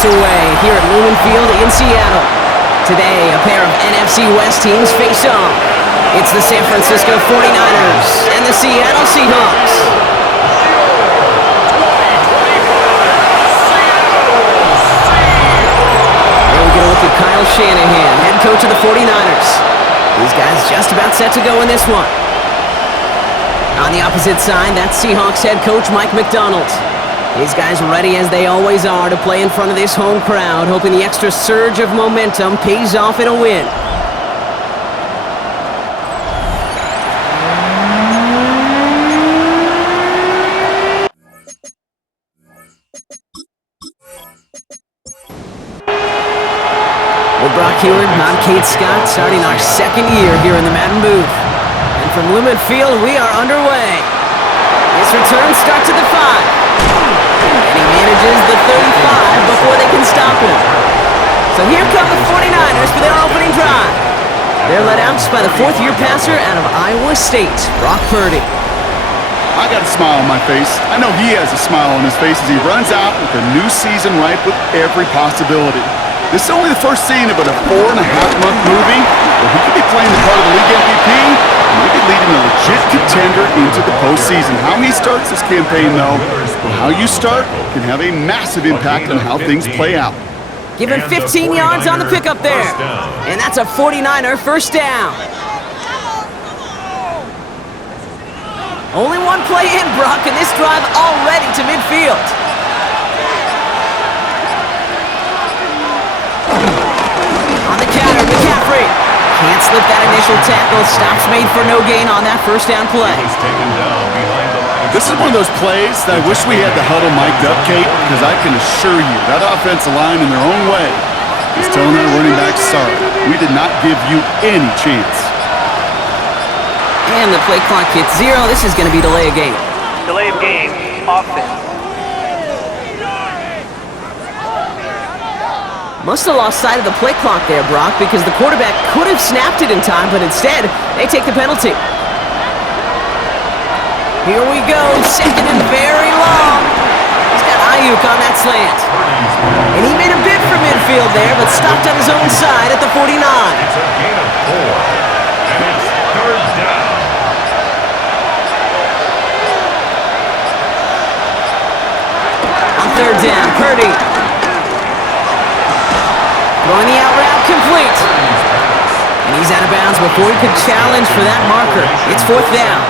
gets away here at Lumen Field in Seattle. Today, a pair of NFC West teams face off. It's the San Francisco 49ers and the Seattle Seahawks. Here we get a look at Kyle Shanahan, head coach of the 49ers. These guys just about set to go in this one. On the opposite side, that's Seahawks head coach Mike McDonald. These guys ready as they always are to play in front of this home crowd, hoping the extra surge of momentum pays off in a win. With Brock Heward, I'm Kate Scott, starting our second year here in the Madden booth. And from Lumen Field, we are underway. This return starts at the 5. And he manages the 35 before they can stop him. So here come the 49ers for their opening drive. They're led out by the fourth-year passer out of Iowa State, Brock Purdy. I got a smile on my face. I know he has a smile on his face as he runs out with a new season ripe with every possibility. This is only the first scene of a 4.5-month movie where he could be playing the part of the league MVP and maybe leading a legit contender into the postseason. How he starts this campaign, though, and how you start can have a massive impact on how things play out. Give him 15 yards on the pickup there. And that's a 49er first down. Only one play in, Brock, and this drive already to midfield. On the counter, McCaffrey. Can't slip that initial tackle. Stops made for no gain on that first down play. This is one of those plays that I wish we had the huddle mic'd up, Kate, because I can assure you that offensive line in their own way is telling their running back, sorry, we did not give you any chance. And the play clock hits 0. This is going to be delay of game. Delay of game, offense. Must have lost sight of the play clock there, Brock, because the quarterback could have snapped it in time, but instead, they take the penalty. Here we go, second and very long. He's got Ayuk on that slant. And he made a bid for midfield there, but stopped on his own side at the 49. It's a gain of 4, and it's third down. On third down, Purdy. Throwing the out route complete. And he's out of bounds before he could challenge for that marker. It's fourth down.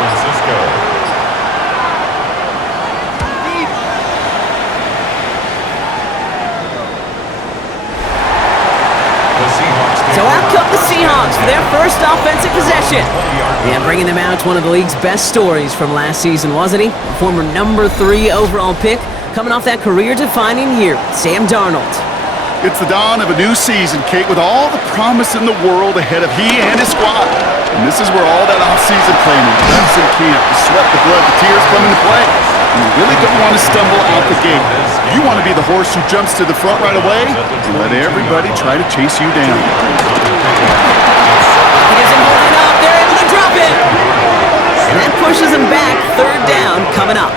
So out come the Seahawks for their first offensive possession. Yeah, bringing them out, one of the league's best stories from last season, wasn't he? A former number 3 overall pick, coming off that career-defining year, Sam Darnold. It's the dawn of a new season, Kate, with all the promise in the world ahead of he and his squad. And this is where all that off-season planning, reps in camp, the sweat, the blood, the tears come into play. And you really don't want to stumble out the gate. You want to be the horse who jumps to the front right away and let everybody try to chase you down. He doesn't hold it up. They're able to drop it. And that pushes him back. Third down coming up.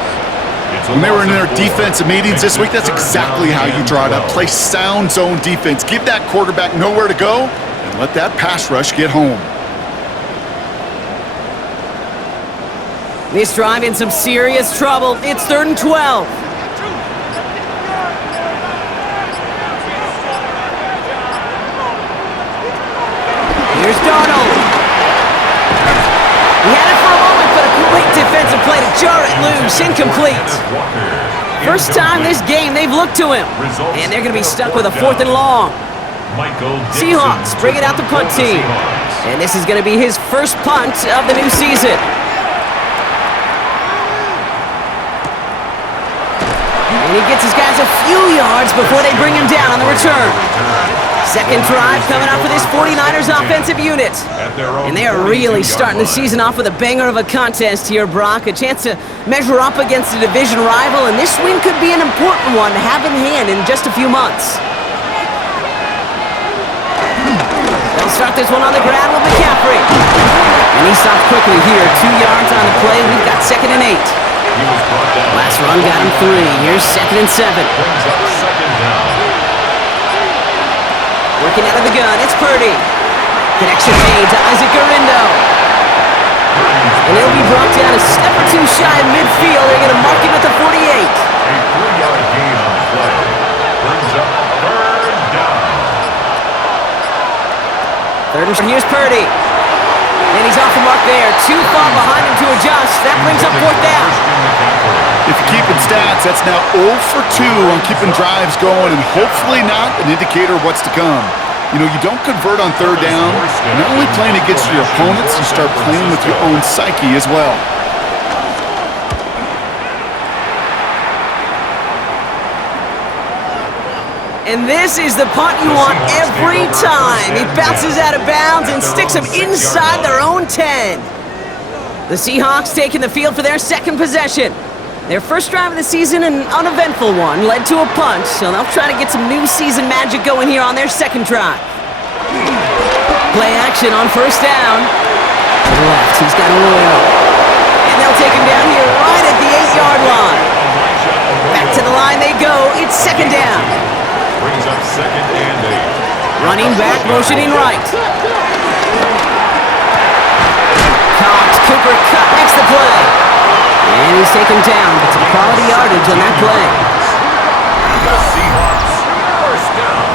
When they were in their defensive meetings this week, that's exactly how you draw it up. Play sound zone defense. Give that quarterback nowhere to go and let that pass rush get home. This drive in some serious trouble. It's 3rd and 12. Here's Darnold. He had it for a moment, but a great defensive play to jar it loose. Incomplete. First time this game they've looked to him. And they're going to be stuck with a 4th and long. Seahawks bring it out the punt team. And this is going to be his first punt of the new season. And he gets his guys a few yards before they bring him down on the return. Second drive coming up for this 49ers offensive unit. And they are really starting the season off with a banger of a contest here, Brock. A chance to measure up against a division rival, and this win could be an important one to have in hand in just a few months. They'll start this one on the ground with McCaffrey. And he stopped quickly here. 2 yards on the play. We've got 2nd and 8. Last run got him 3. Here's 2nd and 7. Working out of the gun, it's Purdy. Connection made to Isaac Garindo. And he'll be brought down a step or two shy of midfield. They're going to mark him at the 48. A 3-yard gain on the play. Brings up third down. Third and here's Purdy. And he's off the mark there. Too far behind him to adjust. That brings up fourth down. If you're keeping stats, that's now 0 for 2 on keeping drives going, and hopefully not an indicator of what's to come. You know, you don't convert on third down. You're not only playing against your opponents, you start playing with your own psyche as well. And this is the punt you want every time. He bounces out of bounds and sticks them inside their own 10. The Seahawks taking the field for their second possession. Their first drive of the season, an uneventful one, led to a punt, so they'll try to get some new season magic going here on their second drive. Play action on first down. To the left, he's got Arroyo. And they'll take him down here right at the 8-yard line. Back to the line they go. It's second down. Brings up second and 8. Running back, motioning right. Cox, Cooper cut, makes the play. And he's taken down, but some quality yardage on that play. The Seahawks, first down.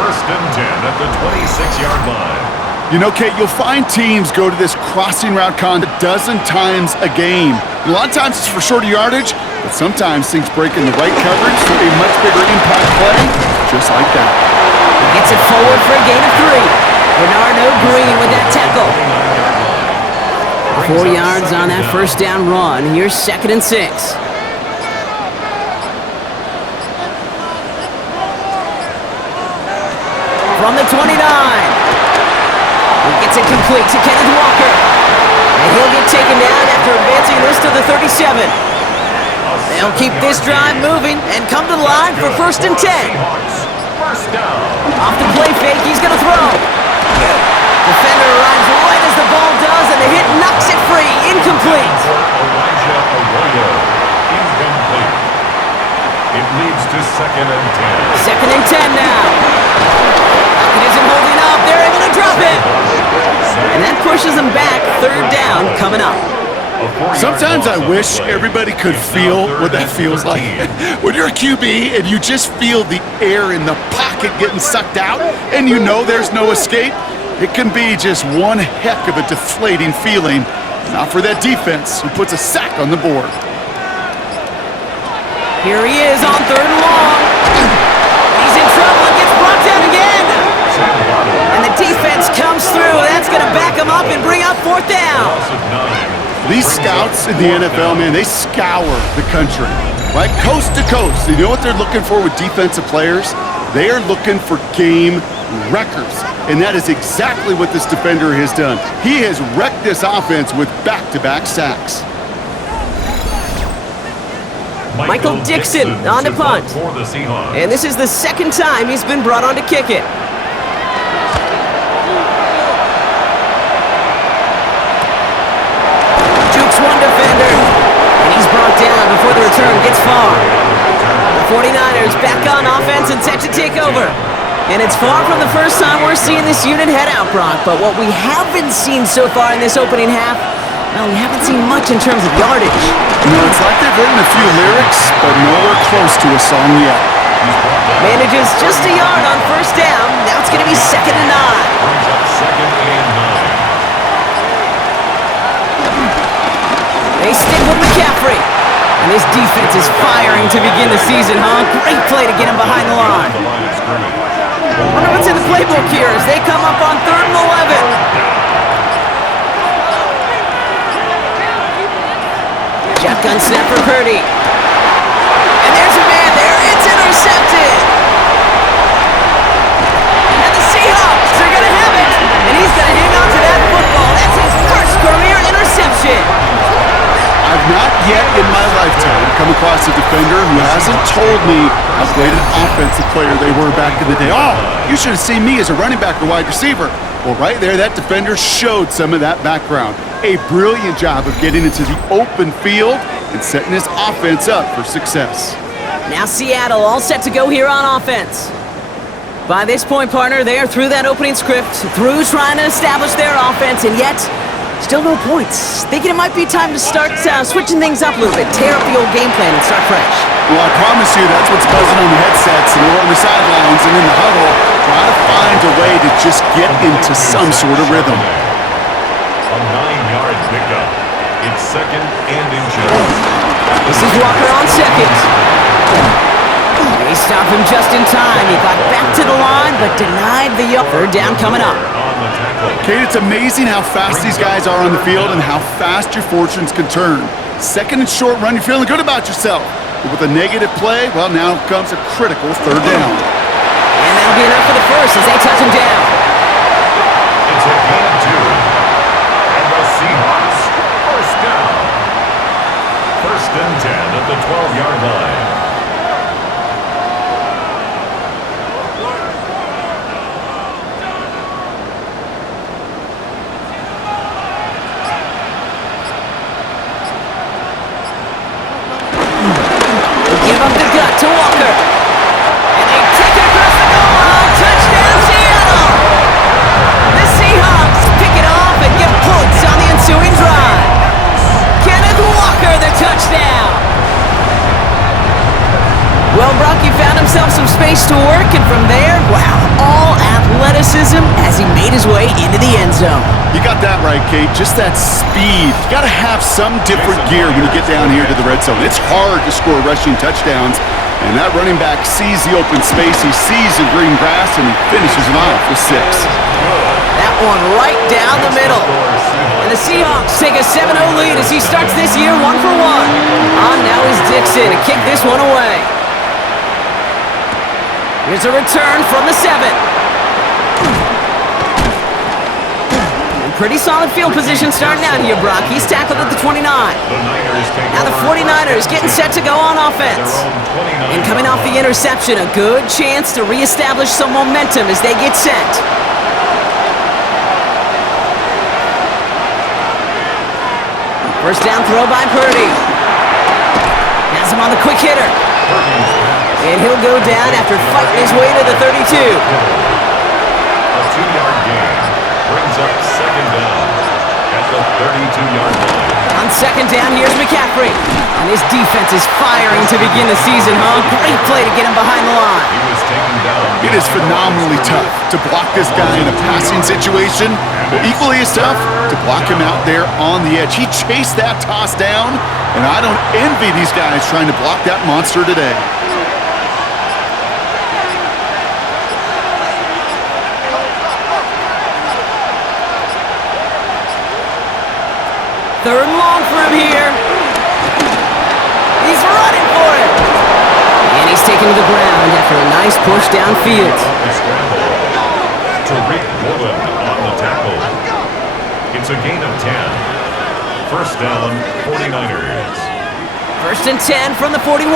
First and 10 at the 26-yard line. You know, Kate, you'll find teams go to this crossing route con a dozen times a game. A lot of times it's for shorter yardage, but sometimes things break in the right coverage for a much bigger impact play, just like that. He gets it forward for a gain of 3. Bernardo Green with that tackle. 4 yards on that first down run. Here's second and 6. From the 29. He gets it complete to Kenneth Walker. And he'll get taken down after advancing this to the 37. They'll keep this drive moving and come to the line for first and 10. First down. Off the play fake, he's going to throw. Defender arrives right as the ball does, and the hit knocks it free. Incomplete. Elijah Arroyo. Incomplete. It leads to second and 10. Second and 10 now. It isn't holding up. They're able to drop it. And that pushes them back. Third down coming up. Sometimes I wish everybody could feel what that feels like. When you're a QB and you just feel the air in the pocket getting sucked out and you know there's no escape, it can be just one heck of a deflating feeling. Not for that defense who puts a sack on the board. Here he is on third and long. He's in trouble and gets brought down again. And the defense comes through. That's going to back him up and bring up fourth down. These scouts in the NFL, man, they scour the country, right? Coast to coast. You know what they're looking for with defensive players? They are looking for game records. And that is exactly what this defender has done. He has wrecked this offense with back-to-back sacks. Michael Dixon on the punt. For the Seahawks. And this is the second time he's been brought on to kick it. Jukes one defender. And he's brought down before the return gets far. The 49ers back on offense and set to take over. And it's far from the first time we're seeing this unit head out, Brock. But what we haven't seen so far in this opening half, well, we haven't seen much in terms of yardage. You know, it's like they've written a few lyrics, but nowhere close to a song yet. Manages just a yard on first down. Now it's going to be second and 9. Brings up second and 9. They stick with McCaffrey. And this defense is firing to begin the season, huh? Great play to get him behind the line. Wonder what's in the playbook here as they come up on third and 11. Shotgun snap for Purdy. And there's a man there. It's intercepted. And the Seahawks are going to have it. And he's going to hang on to that football. That's his first career interception. I've not yet in my lifetime come across a defender who hasn't told me how great an offensive player they were back in the day. Oh, you should have seen me as a running back or wide receiver. Well, right there, that defender showed some of that background. A brilliant job of getting into the open field and setting his offense up for success. Now Seattle all set to go here on offense. By this point, partner, they are through that opening script, through trying to establish their offense, and yet, still no points. Thinking it might be time to start switching things up a little bit, tear up the old game plan and start fresh. Well, I promise you that's what's buzzing on the headsets and over on the sidelines and in the huddle. Try to find a way to just get into some sort of rhythm. A 9-yard pickup. It's second and inches. This is Walker on second. They stop him just in time. He got back to the line, but denied the third down coming up. Kate, it's amazing how fast these guys are on the field and how fast your fortunes can turn. Second and short run, you're feeling good about yourself. But with a negative play, well, now comes a critical third down. And that'll be enough for the first as they touch him down. It's a gain of 2. And the Seahawks, first down. First and 10 at the 12-yard line. Give up the gut to Walker. And they take it across the goal line. Touchdown, Seattle! The Seahawks pick it off and get points on the ensuing drive. Kenneth Walker, the touchdown. Well, Brock, he found himself some space to work, and from there, wow, all athleticism as he made his way into the end zone. You got that right, Kate. Just that speed. You got to have some different gear when you get down here to the red zone. It's hard to score rushing touchdowns, and that running back sees the open space, he sees the green grass, and he finishes it off with 6. That one right down the middle. And the Seahawks take a 7-0 lead as he starts this year 1 for 1. On now is Dixon to kick this one away. Here's a return from the 7. And pretty solid field position starting out here, Brock. He's tackled at the 29. Now the 49ers getting set to go on offense. And coming off the interception, a good chance to reestablish some momentum as they get set. First down throw by Purdy. Has him on the quick hitter. And he'll go down after fighting his way to the 32. A 2-yard gain brings up second down at the 32-yard line. On second down, here's McCaffrey. And his defense is firing to begin the season, huh? Great play to get him behind the line. He was taken down. It is phenomenally tough to block this guy in a passing situation. But equally as tough to block him out there on the edge. He chased that toss down, and I don't envy these guys trying to block that monster today. Third and long for him here. He's running for it. And he's taken to the ground after a nice push downfield. Tariq Woolen on the tackle. It's a gain of 10. First down, 49ers. First and 10 from the 41.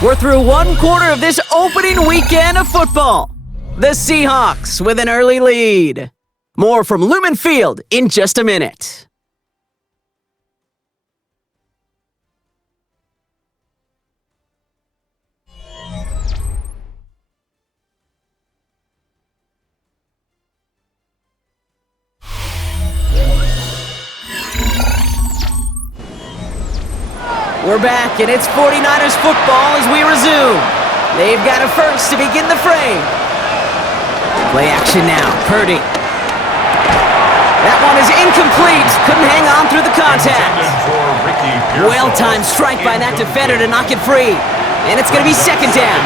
We're through one quarter of this opening weekend of football. The Seahawks with an early lead. More from Lumen Field in just a minute. We're back, and it's 49ers football as we resume. They've got a first to begin the frame. Play action now, Purdy. That one is incomplete. Couldn't hang on through the contact. Well-timed strike by that defender to knock it free. And it's going to be second down.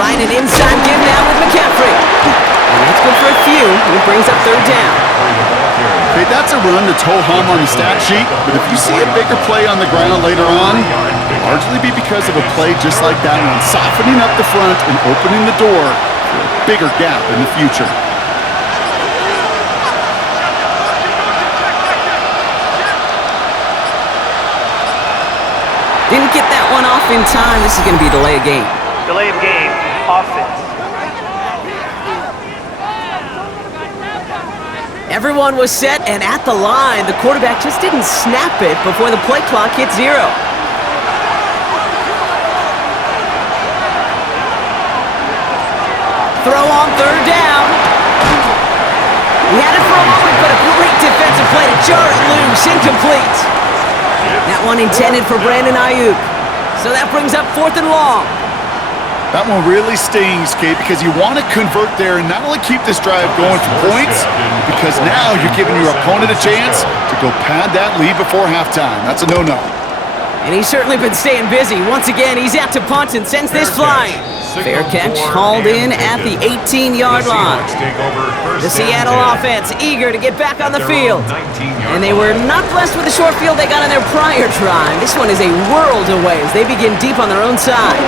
Trying an inside give now with McCaffrey. And that's good for a few. It brings up third down. Okay, that's a run that's ho-hum on the stat sheet, but if you see a bigger play on the ground later on, it'll largely be because of a play just like that one, softening up the front and opening the door for a bigger gap in the future. Didn't get that one off in time. This is going to be a delay of game. Delay of game, offense. Everyone was set and at the line. The quarterback just didn't snap it before the play clock hit 0. Throw on 3rd down. He had it for a moment, but a great defensive play to jar it loose. Incomplete. That one intended for Brandon Ayuk. So that brings up 4th and long. That one really stings, Kate, because you want to convert there and not only keep this drive going for points, because now you're giving your opponent a chance to go pad that lead before halftime. That's a no-no. And he's certainly been staying busy. Once again, he's out to punt and sends this flying. Fair catch, hauled in at the 18-yard line. The Seattle offense eager to get back on the field. And they were not blessed with the short field they got on their prior drive. This one is a world away as they begin deep on their own side.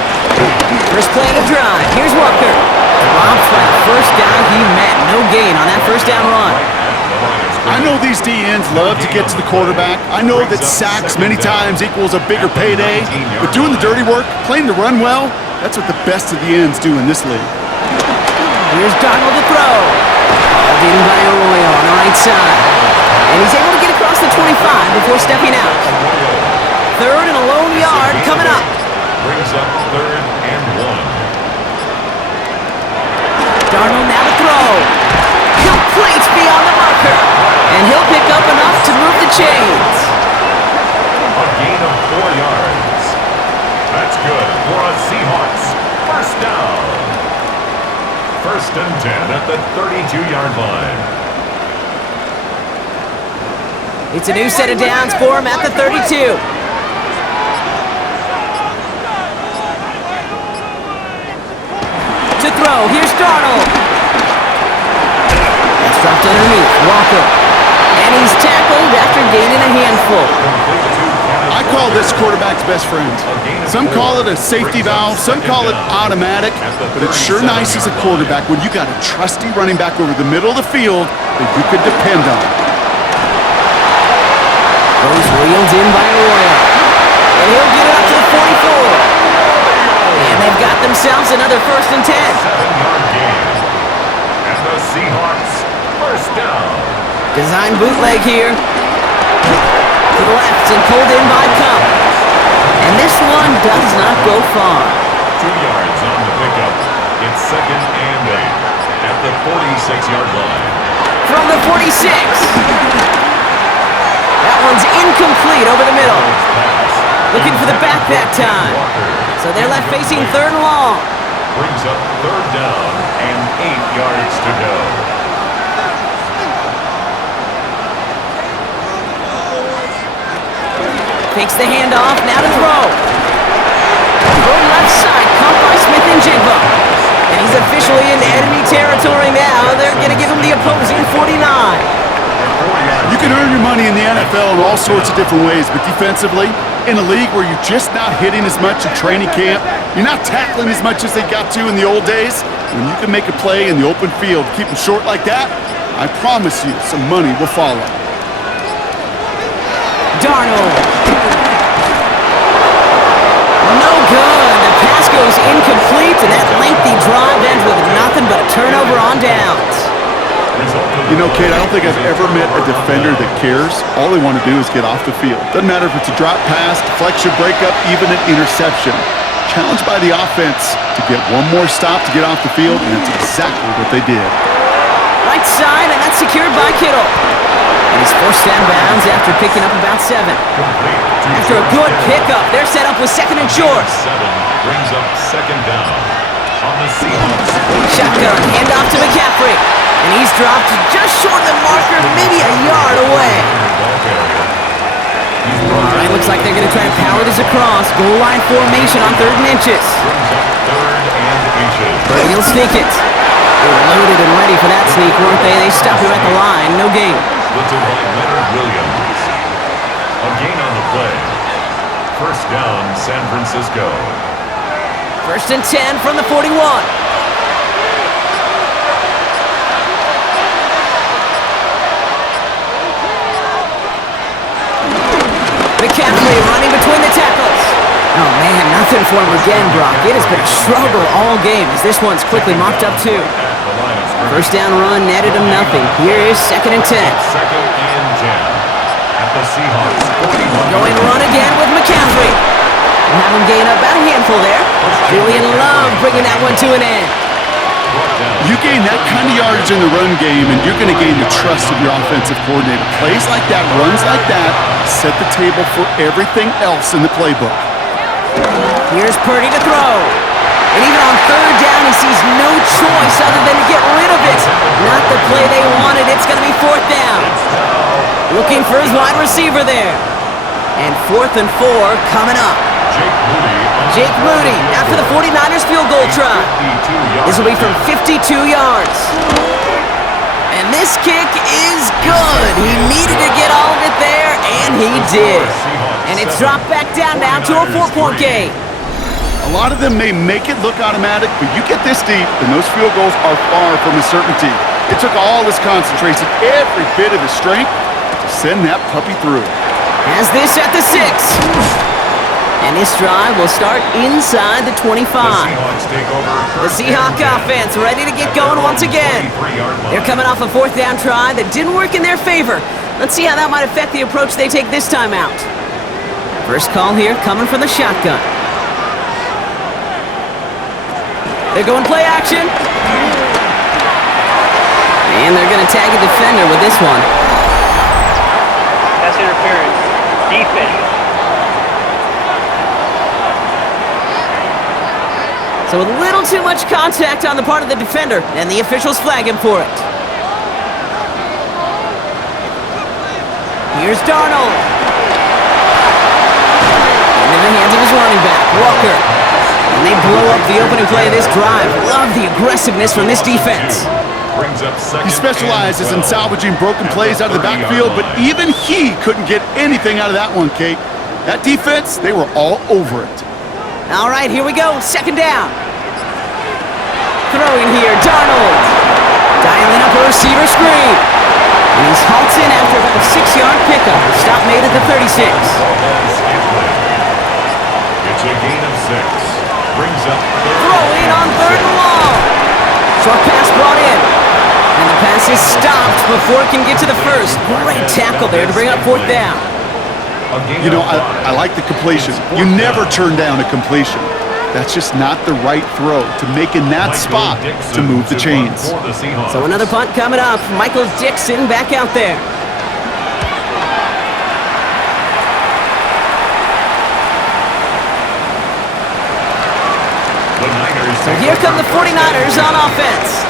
First play of the drive. Here's Walker. Dropped by the first guy he met. No gain on that first down run. I know these DNs love to get to the quarterback. I know that sacks many times equals a bigger payday. But doing the dirty work, playing to run well, that's what the best of the ends do in this league. Here's Donald to throw. Called in by Arroyo on the right side. And he's able to get across the 25 before stepping out. 3rd and a lone yard coming up. Brings up 3rd and 1. Darnold now to throw. Complete beyond the marker. And he'll pick up enough to move the chains. A gain of 4 yards. That's good for a Seahawks. First down. 1st and 10 at the 32-yard line. It's a new set of downs for him at the 32. To throw, here's Darnold. That's dropped underneath, Walker. And he's tackled after gaining a handful. I call this quarterback's best friend. Some call it a safety valve, some call it automatic, but it's sure nice as a quarterback when you got a trusty running back over the middle of the field that you could depend on. Goes reeled in by Arroyo. And he'll get it up to the 44. And they've got themselves another 1st and 10. 7-yard gain. And the Seahawks first down. Design bootleg here. To the left and pulled in by Cup. And this one does not go far. 2 yards on the pickup. It's 2nd and 8 at the 46-yard line. From the 46. That one's incomplete over the middle. Looking for the back that time. So they're left facing 3rd and long. Brings up 3rd down and 8 yards to go. Takes the handoff, now to throw. Throw left side, caught by Smith and Jigba. And he's officially in enemy territory now. They're going to give him the opposing 49. You can earn your money in the NFL in all sorts of different ways, but defensively, in a league where you're just not hitting as much in training camp, you're not tackling as much as they got to in the old days, when you can make a play in the open field, keep them short like that, I promise you some money will follow. Darnold. No good. The pass goes incomplete, and that lengthy drive ends with nothing but a turnover on downs. You know, Kate, I don't think I've ever met a defender that cares. All they want to do is get off the field. Doesn't matter if it's a drop pass, deflection, breakup, even an interception. Challenged by the offense to get one more stop to get off the field, and that's exactly what they did. Right side, and that's secured by Kittle. And he's forced down bounds after picking up about 7. After a good pickup, they're set up with 2nd and short. 7 brings up 2nd down on the Seahawks. Shotgun, handoff to McCaffrey. And he's dropped just short of the marker, maybe a yard away. All right, looks like they're going to try to power this across. Goal line formation on 3rd and inches. But he'll sneak it. They were loaded and ready for that sneak, weren't they? They stopped him at the line. No gain. Splitted by Leonard Williams. A gain on the play. First down, San Francisco. 1st and 10 from the 41. McCaffrey running between the tackles. Oh man, nothing for him again, Brock. It has been a struggle all game as this one's quickly mopped up too. At the line of First down run netted him nothing. Here is 2nd and 10. Second and 10 at the Seahawks 41. Going run again with McCaffrey. We'll have him gain about a handful there. Julian Love bringing that one to an end. You gain that kind of yardage in the run game, and you're going to gain the trust of your offensive coordinator. Plays like that, runs like that, set the table for everything else in the playbook. Here's Purdy to throw. And even on 3rd down, he sees no choice other than to get rid of it. Not the play they wanted. It's going to be 4th down. Looking for his wide receiver there. And 4th and 4 coming up. Jake Moody after the 49ers field goal try. This will be from 52 yards. And this kick is good. He needed to get all of it there, and he did. And it's dropped back down now to a 4-point game. A lot of them may make it look automatic, but you get this deep, and those field goals are far from a certainty. It took all his concentration, every bit of his strength, to send that puppy through. Has this at the 6. And this drive will start inside the 25. The Seahawks offense ready to get going once again. They're coming off a 4th down try that didn't work in their favor. Let's see how that might affect the approach they take this time out. First call here coming from the shotgun. They're going play action. And they're going to tag a defender with this one. Pass interference. Defense. So a little too much contact on the part of the defender, and the officials flag him for it. Here's Darnold. Into the hands of his running back, Walker. And they blow up the opening play of this drive. Love the aggressiveness from this defense. He specializes in salvaging broken plays out of the backfield, but even he couldn't get anything out of that one, Kate. That defense, they were all over it. All right, here we go. 2nd down. Throwing here, Darnold. Dialing up a receiver screen. And he's halted after about a 6-yard pickup. Stop made at the 36. It's a gain of 6. Brings up Throwing on 3rd and long. Short pass brought in. And the pass is stopped before it can get to the 1st. Great tackle there to bring up 4th down. You know, I like the completion. You never turn down a completion. That's just not the right throw to make in that spot to move the chains. So another punt coming up. Michael Dixon back out there. So here come the 49ers on offense.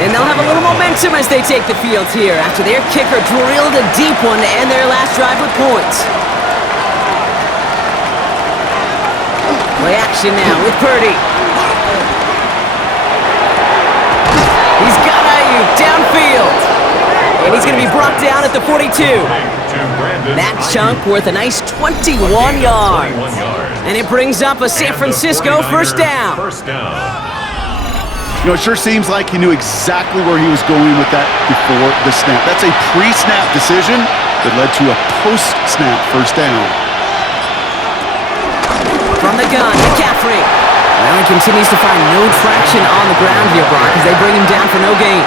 And they'll have a little momentum as they take the field here after their kicker drilled a deep one to end their last drive with points. Play action now with Purdy. He's got Ayuk downfield. And he's going to be brought down at the 42. That chunk worth a nice 21 yards. And it brings up a San Francisco first down. You know, it sure seems like he knew exactly where he was going with that before the snap. That's a pre-snap decision that led to a post-snap first down. From the gun, McCaffrey. Well, he continues to find no traction on the ground here, Brock, as they bring him down for no gain.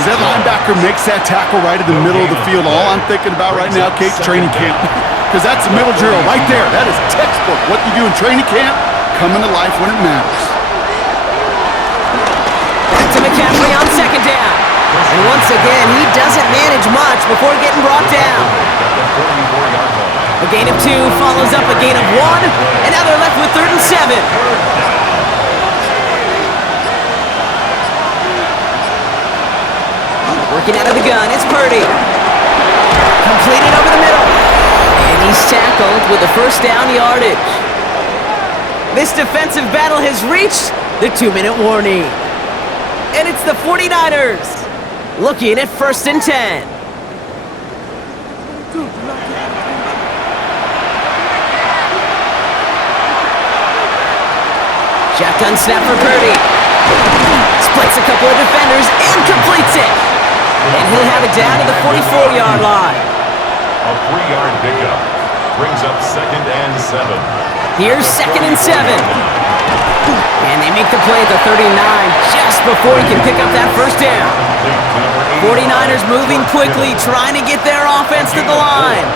As that linebacker makes that tackle right in the middle of the field, all I'm thinking about right now, Kate, training camp. Because that's the middle drill right there. That is textbook. What you do in training camp, coming to life when it matters. Back to McCaffrey on 2nd down. And once again, he doesn't manage much before getting brought down. A gain of 2 follows up a gain of 1, and now they're left with 3rd and 7. Working out of the gun, it's Purdy. Completed over the middle. And he's tackled with the first down yardage. This defensive battle has reached the 2-minute warning. And it's the 49ers looking at 1st and 10. Shotgun snap for Purdy. Splits a couple of defenders and completes it. And he'll have it down to the 44-yard line. A 3-yard pickup brings up 2nd and 7. Here's 2nd and 7. And they make the play at the 39 just before he can pick up that first down. 49ers moving quickly, trying to get their offense to the line.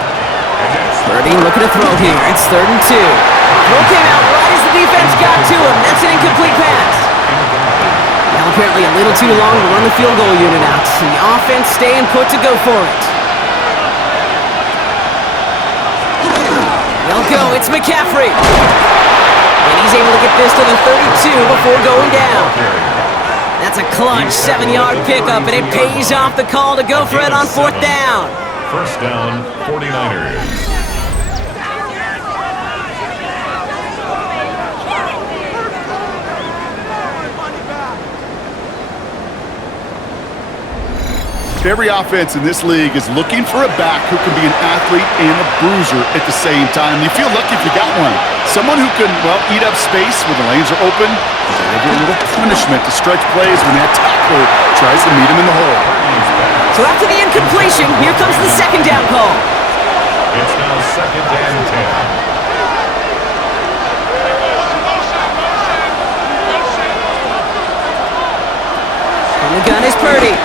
Purdy looking to throw here. It's 3rd and 2. Throw came out right as the defense got to him. That's an incomplete pass. Now apparently a little too long to run the field goal unit out. The offense staying put to go for it. They'll go. It's McCaffrey. And he's able to get this to the 32 before going down. That's a clutch 7-yard pickup, and it pays off the call to go for it on 4th down. First down, 49ers. Every offense in this league is looking for a back who can be an athlete and a bruiser at the same time. You feel lucky if you got one. Someone who can, well, eat up space when the lanes are open, deliver a little punishment to stretch plays when that tackler tries to meet him in the hole. So after the incompletion, here comes the 2nd down call. It's now 2nd and 10. From the gun is Purdy.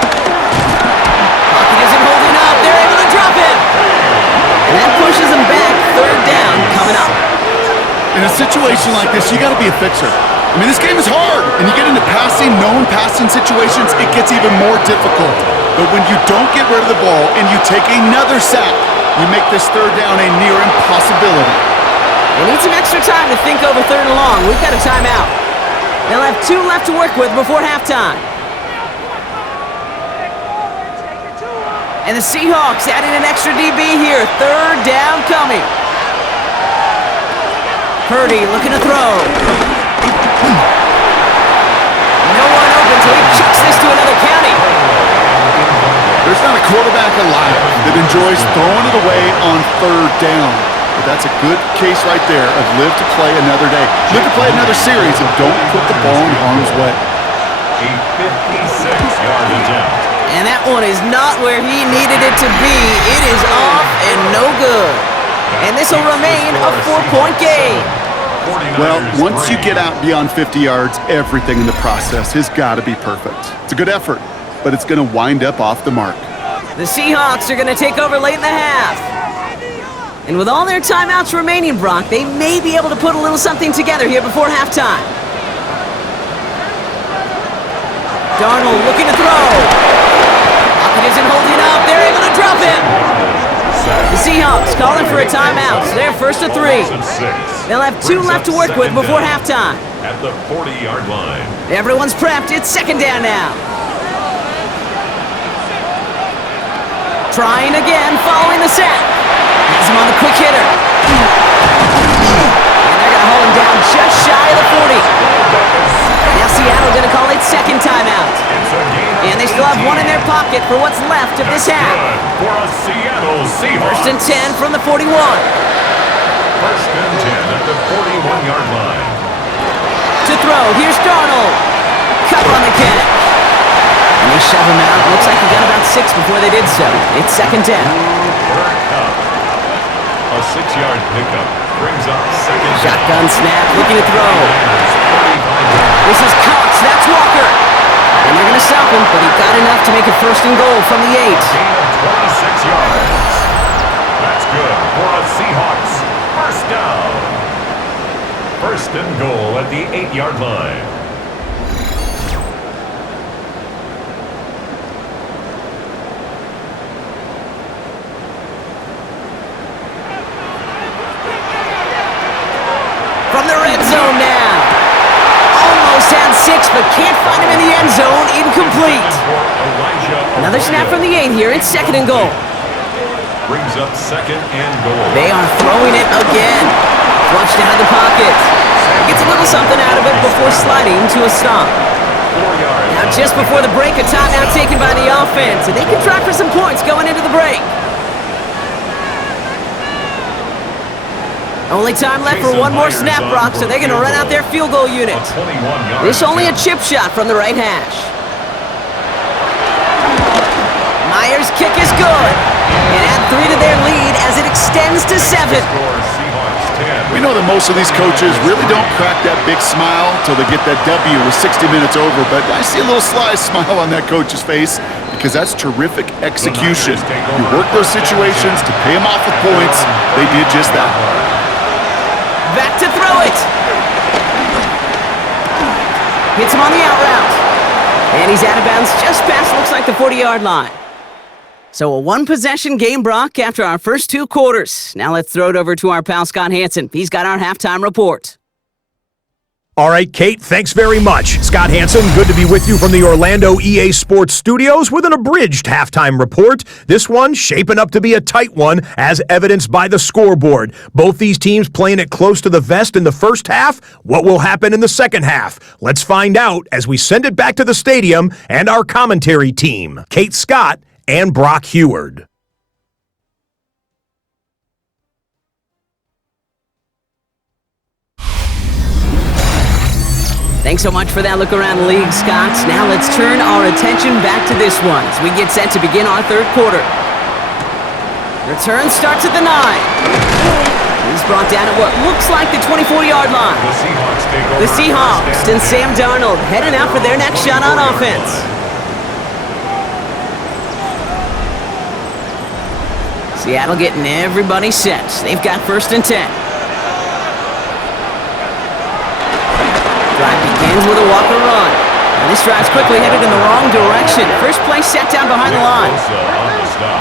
Isn't holding up. They're able to drop it. And that pushes them back. 3rd down coming up. In a situation like this, you got to be a fixer. I mean, this game is hard, and you get into known passing situations, it gets even more difficult. But when you don't get rid of the ball and you take another sack, you make this 3rd down a near impossibility. They need some extra time to think over 3rd and long. We've got a timeout. They'll have 2 left to work with before halftime. And the Seahawks adding an extra DB here. 3rd down coming. Purdy looking to throw. No one open, so he kicks this to another county. There's not a quarterback alive that enjoys throwing it away on 3rd down. But that's a good case right there of live to play another day. Live to play another series and don't put the ball in harm's way. A 56-yard attempt. And that one is not where he needed it to be. It is off and no good. And this will remain a 4-point game. Well, once you get out beyond 50 yards, everything in the process has got to be perfect. It's a good effort, but it's going to wind up off the mark. The Seahawks are going to take over late in the half. And with all their timeouts remaining, Brock, they may be able to put a little something together here before halftime. Darnold looking to throw. Isn't holding up. They're able to drop him. The Seahawks calling for a timeout. So they're 1st and 3. They'll have 2 left to work with before halftime. At the 40-yard line. Everyone's prepped. It's 2nd down now. Trying again, following the sack. Has him on the quick hitter. And they're going to hold him down just shy of the 40. Now Seattle going to call it 2nd timeout. And they still have 1 in their pocket for what's left of this half. For a Seattle Seahawks. 1st and 10 from the 41. 1st and 10 at the 41-yard line. To throw, here's Darnold. Cover on the catch. And they shove him out. Looks like he got about 6 before they did so. It's 2nd down. A 6-yard pickup brings up 2nd down. Shotgun snap, looking to throw. This is Cox, that's Walker. And they're going to stop him, but he got enough to make it 1st and goal from the 8. Gain of 26 yards. That's good for a Seahawks. 1st down. 1st and goal at the 8-yard line. From the red zone now. Almost had 6, but can't find him in the end zone. Incomplete. Another snap from the 8 here. It's 2nd and goal. Brings up 2nd and goal. They are throwing it again. Flushed out of the pocket. Gets a little something out of it before sliding to a stop. 4 yards. Now just before the break, a timeout taken by the offense, and they can try for some points going into the break. Only time left for 1 more snap, Brock, so they're going to run out their field goal unit. This only a chip shot from the right hash. Myers' kick is good. And add 3 to their lead as it extends to 7. 10. We know that most of these coaches really don't crack that big smile till they get that W with 60 minutes over, but I see a little sly smile on that coach's face because that's terrific execution. You work those situations to pay them off with points. They did just that. Back to throw it. Hits him on the out route. And he's out of bounds just past, looks like, the 40-yard line. So a one-possession game, Brock, after our first 2 quarters. Now let's throw it over to our pal Scott Hansen. He's got our halftime report. All right, Kate, thanks very much. Scott Hansen, good to be with you from the Orlando EA Sports Studios with an abridged halftime report. This one shaping up to be a tight one, as evidenced by the scoreboard. Both these teams playing it close to the vest in the first half. What will happen in the second half? Let's find out as we send it back to the stadium and our commentary team, Kate Scott and Brock Heward. Thanks so much for that look around the league, Scott. Now let's turn our attention back to this one as we get set to begin our third quarter. Return starts at the 9. He's brought down at what looks like the 24-yard line. The Seahawks and Sam Darnold heading out for their next shot on offense. Seattle getting everybody set. They've got 1st and 10. Drive begins with a walker run. And this drive's quickly headed in the wrong direction. First play set down behind the line.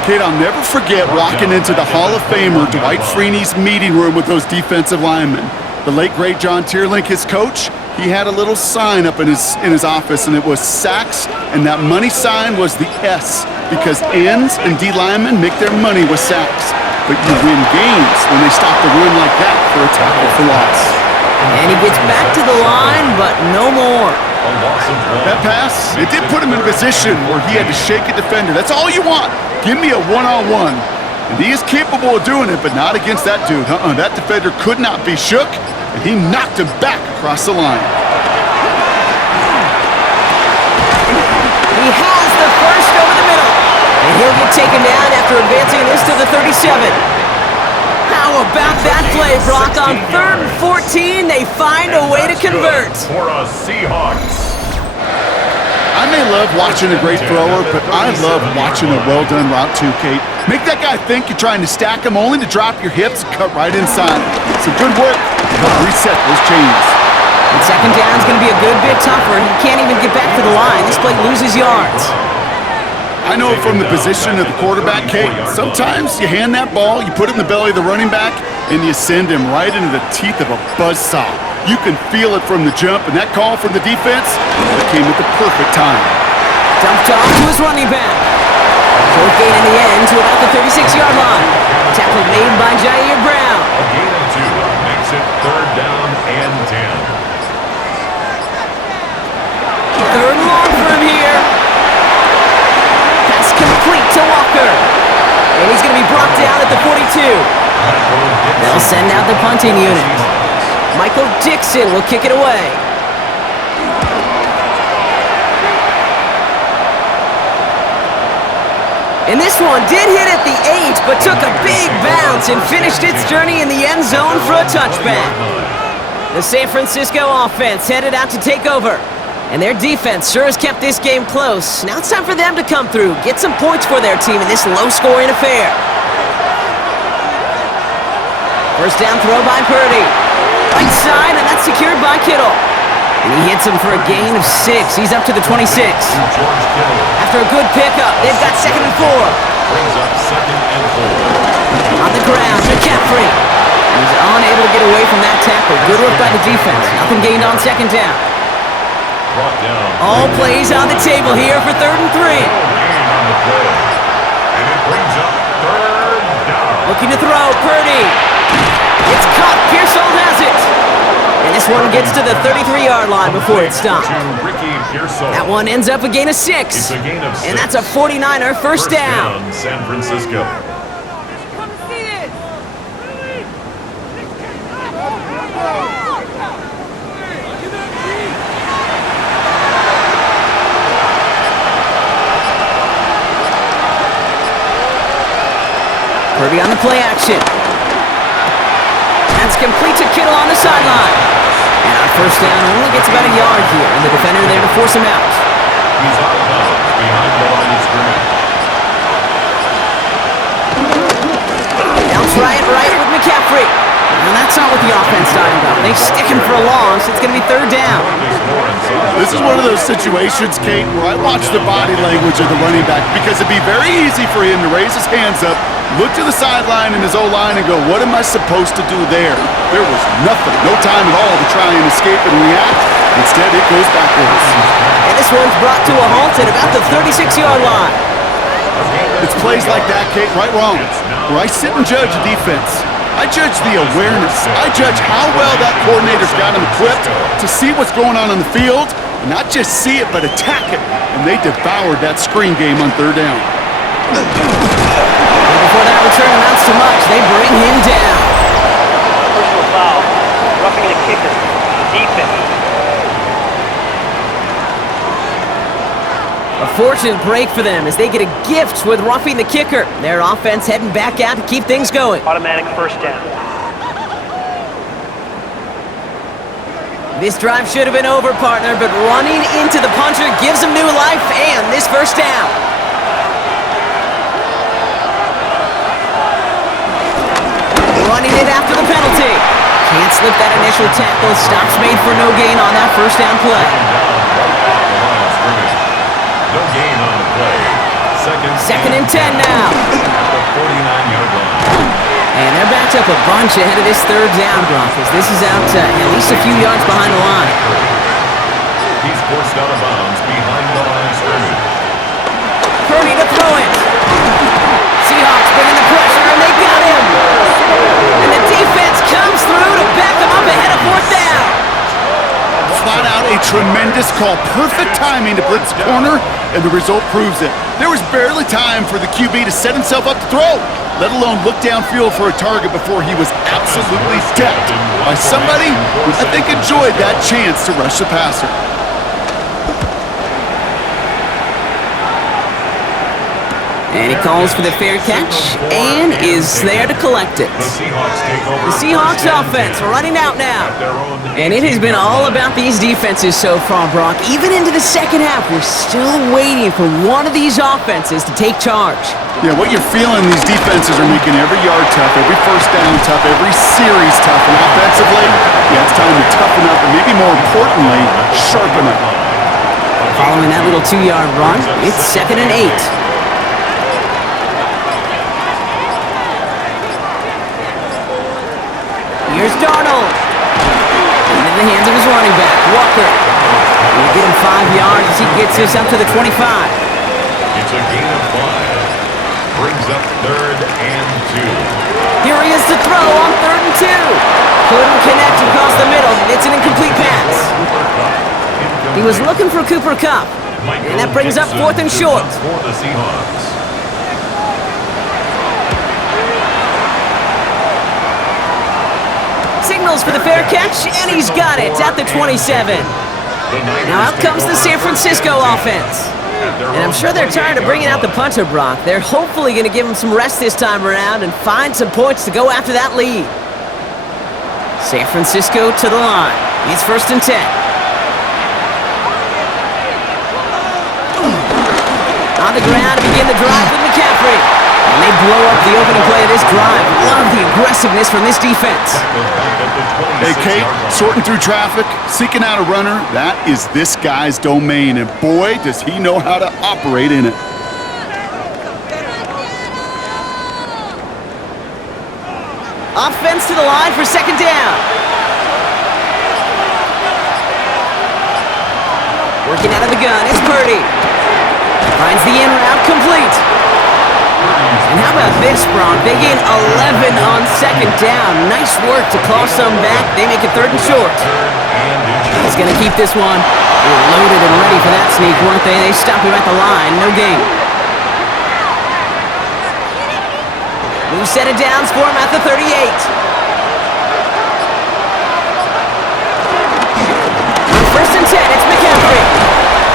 Kate, I'll never forget walking into the Hall of Famer Dwight Freeney's meeting room with those defensive linemen. The late, great John Tierlink, his coach, he had a little sign up in his office, and it was sacks, and that money sign was the S, because ends and D linemen make their money with sacks. But you win games when they stop the run like that for a tackle for loss. And he gets back to the line, but no more. That pass, it did put him in a position where he had to shake a defender. That's all you want. Give me a one-on-one. And he is capable of doing it, but not against that dude. That defender could not be shook, and he knocked him back across the line. He has the first over the middle. And he'll get taken down after advancing this to the 37. How about that play, Brock? On 3rd and 14, they find a way to convert. For a Seahawks. I may love watching a great thrower, but I love watching a well-done route too, Kate. Make that guy think you're trying to stack him only to drop your hips and cut right inside. Some good work to help reset those chains. And second down is going to be a good bit tougher. He can't even get back to the line. This play loses yards. I know from the position of the quarterback, Kate, sometimes you hand that ball, you put it in the belly of the running back, and you send him right into the teeth of a buzzsaw. You can feel it from the jump, and that call from the defense, it came at the perfect time. Dumped off to his running back. Short gain in the end to about the 36-yard line. Tackle made by Jair Brown. A gain of 2 makes it 3rd down and 10. 3rd and long for him here. Pass complete to Walker. And he's going to be brought down at the 42. They'll send out the punting unit. Michael Dixon will kick it away. And this one did hit at the 8, but took a big bounce and finished its journey in the end zone for a touchback. The San Francisco offense headed out to take over. And their defense sure has kept this game close. Now it's time for them to come through, get some points for their team in this low-scoring affair. First down throw by Purdy. Right side, and that's secured by Kittle. And he hits him for a gain of 6. He's up to the 26. After a good pickup, they've got 2nd and 4. Brings up 2nd and 4. On the ground, McCaffrey. He's unable to get away from that tackle. Good work by the defense. Nothing gained on 2nd down. Brought down. All plays on the table here for 3rd and 3. On the play. And it brings up 3rd down. Looking to throw, Purdy. It's caught. Pearsall has it. And this one gets to the 33-yard line before it stopped. That one ends up a gain of 6. It's a gain of 6. And that's a 49er first down. San Francisco. Purdy on the play action. That's complete to Kittle on the sideline. And on first down, only gets about a yard here, and the defender there to force him out. He's out of bounds behind the line of scrimmage. Bounce right with McCaffrey. And that's not what the offense talking about. They stick him for a loss. It's going to be third down. This is one of those situations, Kate, where I watch the body language of the running back because it'd be very easy for him to raise his hands up, look to the sideline in his O-line and go, what am I supposed to do there? There was nothing, no time at all to try and escape and react. Instead, it goes backwards. And this one's brought to a halt at about the 36-yard line. It's plays like that, Kate, right wrong, where I sit and judge a defense. I judge the awareness. I judge how well that coordinator's got him equipped to see what's going on the field, and not just see it, but attack it. And they devoured that screen game on third down. Before that return amounts to much, they bring him down. Personal foul. Roughing the kicker. Defense. A fortunate break for them as they get a gift with roughing the kicker. Their offense heading back out to keep things going. Automatic first down. This drive should have been over, partner, but running into the puncher gives them new life and this first down. Running it after the penalty. Can't slip that initial tackle. Stops made for no gain on that first down play. No gain on the play. Second and 10 now. At the 49-yard line. And they're backed up a bunch ahead of this third down, Broncos. This is out at least a few yards behind the line. He's forced out of bounds behind the line of scrimmage. Purdy to throw it. Seahawks bringing the pressure, and they got him. And the defense comes through to back them up ahead of fourth down. Flat out a tremendous call. Perfect timing to blitz the corner, and the result proves it. There was barely time for the QB to set himself up to throw, let alone look downfield for a target before he was absolutely decked by somebody who I think enjoyed that chance to rush the passer. And he calls for the fair catch and is there to collect it. The Seahawks offense running out now. And it has been all about these defenses so far, Brock. Even into the second half, we're still waiting for one of these offenses to take charge. Yeah, what you're feeling, these defenses are making every yard tough, every first down tough, every series tough. And offensively, yeah, it's time to toughen up and maybe more importantly, sharpen up. Following that little 2-yard run, it's 2nd and 8. Here's Darnold. Into the hands of his running back, Walker. He'll get him 5 yards as he gets this up to the 25. It's a gain of 5. Brings up 3rd and 2. Here he is to throw on 3rd and 2. Couldn't connect across the middle. It's an incomplete pass. He was looking for Cooper Kupp. And that brings up 4th and short. For the Seahawks. Signals for the fair catch, and he's got it at the 27. Now out comes the San Francisco offense. And I'm sure they're tired of bringing out the punter, Brock. They're hopefully going to give him some rest this time around and find some points to go after that lead. San Francisco to the line. It's 1st and 10. On the ground to begin the drive with McCaffrey. And they blow up the opening play of this drive. Love the aggressiveness from this defense. Hey, Kate, sorting through traffic, seeking out a runner, that is this guy's domain. And boy, does he know how to operate in it. Offense to the line for 2nd down. Working out of the gun, it's Purdy. Finds the in route complete. And how about this, Brock? They gain 11 on 2nd down. Nice work to claw some back. They make it 3rd and short. He's going to keep this one. They were loaded and ready for that sneak, weren't they? They stop him at the line. No gain. New set of downs for him at the 38. On 1st and 10, it's McCaffrey.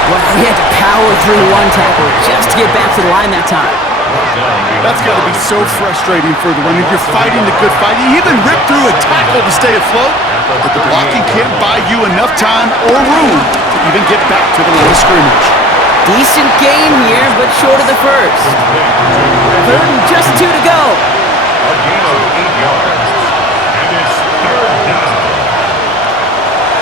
Well, he had to power through one tackle just to get back to the line that time. That's got to be so frustrating for the runner. You're fighting the good fight. You even ripped through a tackle to stay afloat, but the blocking can't buy you enough time or room to even get back to the line of scrimmage. Decent game here, but short of the first. Third and just 2 to go. A gain of 8 yards. And it's third down.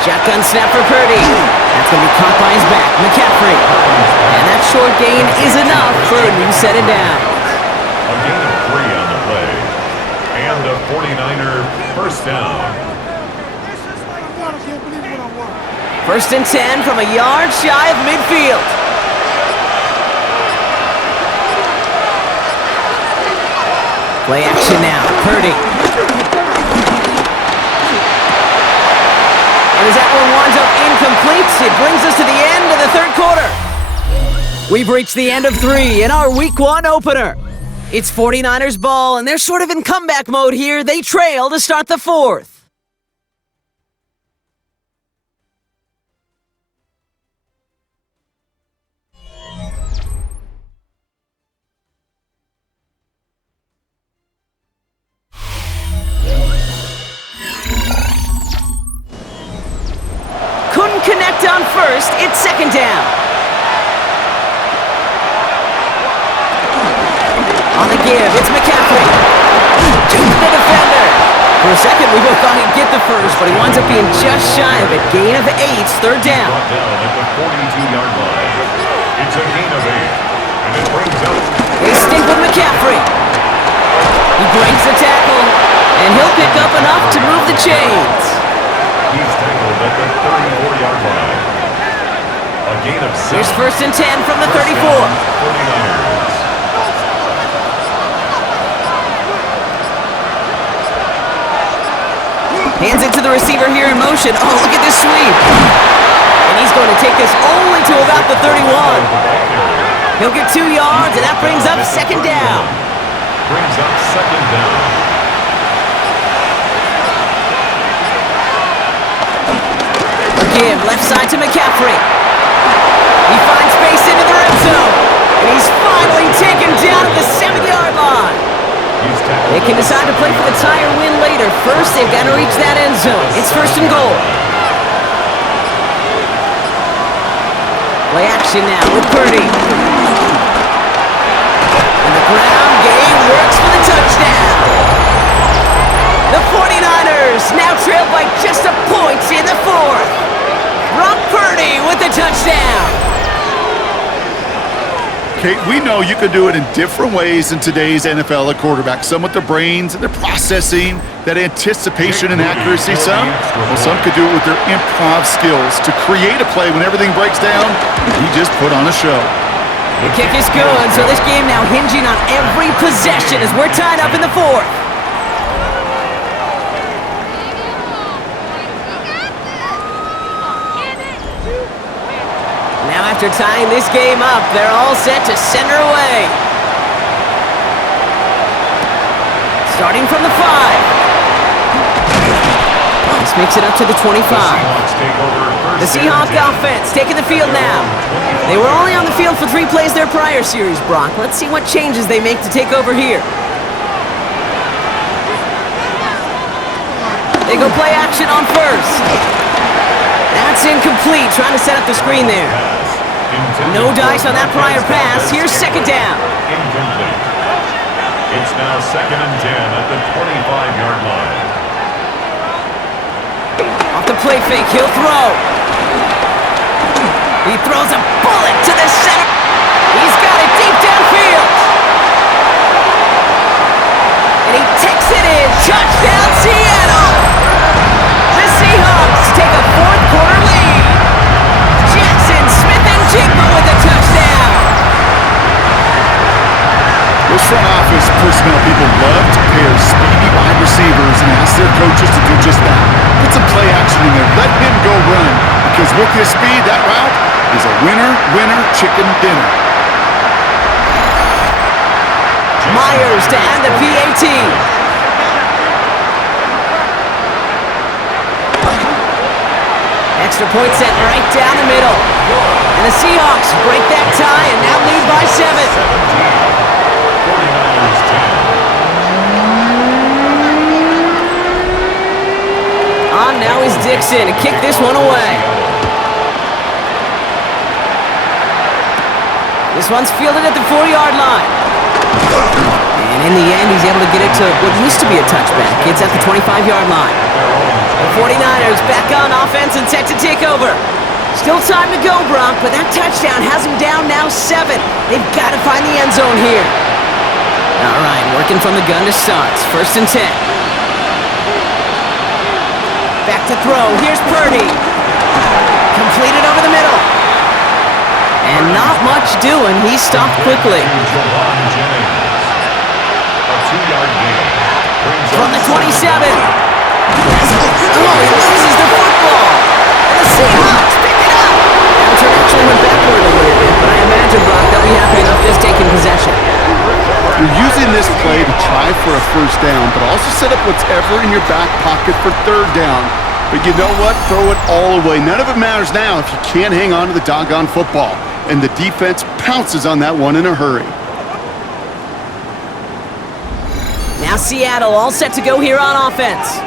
Shotgun snap for Purdy. That's going to be caught by his back, McCaffrey. And that short gain is enough for a new set of downs. A gain of 3 on the play. And a 49er first down. First and 10 from a yard shy of midfield. Play action now, Purdy. And as that one winds up incomplete, it brings us to the end of the third quarter. We've reached the end of 3 in our Week 1 opener. It's 49ers ball, and they're sort of in comeback mode here. They trail to start the fourth. Couldn't connect on first. It's second down. On the give, it's McCaffrey. Jukes the defender. For a second, we both thought he'd get the first, but he winds up being just shy of it. Gain of 8, third down. Brought down at the 42-yard line. It's a gain of 8. And it brings up... They stick with McCaffrey. He breaks the tackle, and he'll pick up enough to move the chains. He's tackled at the 34-yard line. A gain of 7. Here's first and 10 from the 34. 49ers. Hands it to the receiver here in motion. Oh, look at this sweep. And he's going to take this only to about the 31. He'll get 2 yards, and that brings up second down. Brings up second down. Give left side to McCaffrey. He finds space into the red zone. And he's finally taken down at the 7-yard line. They can decide to play for the tie or win later. First, they've got to reach that end zone. It's first and goal. Play action now with Purdy. And the ground game works for the touchdown. The 49ers now trail by just a point in the fourth. Brock Purdy with the touchdown. Kate, we know you can do it in different ways in today's NFL at quarterback. Some with their brains and their processing, that anticipation and accuracy. Some could do it with their improv skills to create a play when everything breaks down. He just put on a show. The kick is good, so this game now hinging on every possession as we're tied up in the fourth. Now after tying this game up, they're all set to send her away. Starting from the 5. This makes it up to the 25. The Seahawks offense taking the field now. They were only on the field for 3 plays their prior series, Brock. Let's see what changes they make to take over here. They go play action on first. That's incomplete, trying to set up the screen there. No dice on that prior pass. Here's second down. Incomplete. It's now second and 10 at the 25-yard line. Off the play fake, he'll throw. He throws a bullet to the center. He's got it deep downfield. And he takes it in. Touchdown, Seattle. The Seahawks take a fourth quarter lead. Jackson, Smith, and Jigba with a touchdown. Those front office personnel people love to pair speedy wide receivers and ask their coaches to do just that. Put some play action in there. Let him go run. Because with his speed, that route is a winner, chicken dinner. Myers to add the PAT. Extra point set right down the middle. And the Seahawks break that tie and now lead by 7. now is Dixon to kick this one away. This one's fielded at the 4-yard line. And in the end, he's able to get it to what used to be a touchback. It's at the 25-yard line. The 49ers back on offense and set to take over. Still time to go, Bronk, but that touchdown has them down now 7. They've got to find the end zone here. All right, working from the gun to start. 1st and 10. Back to throw. Here's Purdy. Completed over the middle. And not much doing. He stopped quickly. From the 27. Oh, he loses the football. And the Seahawks pick it up. That turn actually went backward a little bit, but I imagine, Brock, they'll be happy enough just taking possession. You're using this play to try for a 1st down, but also set up whatever in your back pocket for 3rd down. But you know what? Throw it all away. None of it matters now if you can't hang on to the doggone football. And the defense pounces on that one in a hurry. Now Seattle all set to go here on offense.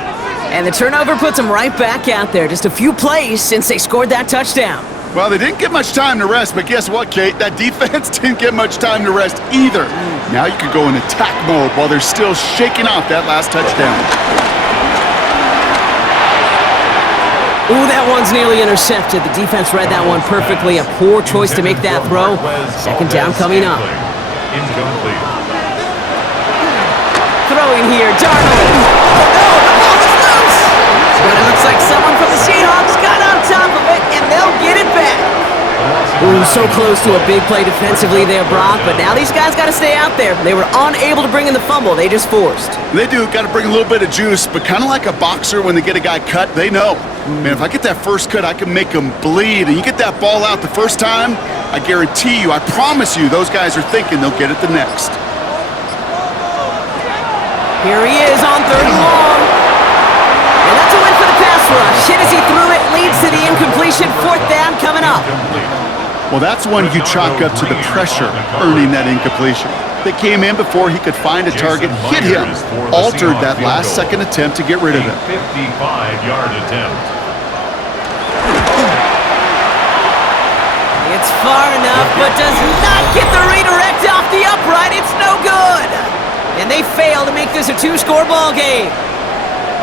And the turnover puts them right back out there. Just a few plays since they scored that touchdown. Well, they didn't get much time to rest, but guess what, Kate? That defense didn't get much time to rest either. Now you could go in attack mode while they're still shaking off that last touchdown. Ooh, that one's nearly intercepted. The defense read that one perfectly. A poor choice to make that throw. 2nd down coming up. Incomplete. Throwing here, Darnold. Oh no, the ball is loose! But it looks like someone from the Seahawks got on top of it, and they'll get it back. Ooh, so close to a big play defensively there, Brock, but now these guys got to stay out there. They were unable to bring in the fumble. They just forced. They do. Got to bring a little bit of juice, but kind of like a boxer when they get a guy cut, they know. Man, if I get that first cut, I can make them bleed. And you get that ball out the first time, I guarantee you, I promise you, those guys are thinking they'll get it the next. Here he is on 3rd and long. And that's a win for the pass rush. Hit as he threw it, leads to the incompletion. 4th down coming up. Well, that's one you chalk up to the pressure earning that incompletion. They came in before he could find a target, hit him, altered that last second attempt to get rid of it. 55-yard attempt. It's far enough, but does not get the redirect off the upright. It's no good. And they fail to make this a 2-score ball game.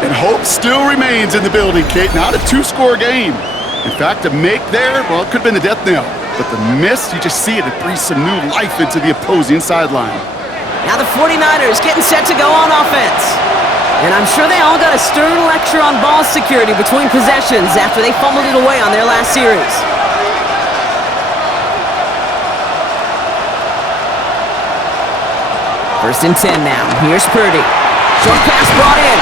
And hope still remains in the building, Kate. Not a 2-score game. In fact, a make there, well, it could have been the death knell. But the miss, you just see it. It breathes some new life into the opposing sideline. Now the 49ers getting set to go on offense. And I'm sure they all got a stern lecture on ball security between possessions after they fumbled it away on their last series. First and 10 now. Here's Purdy. Short pass brought in.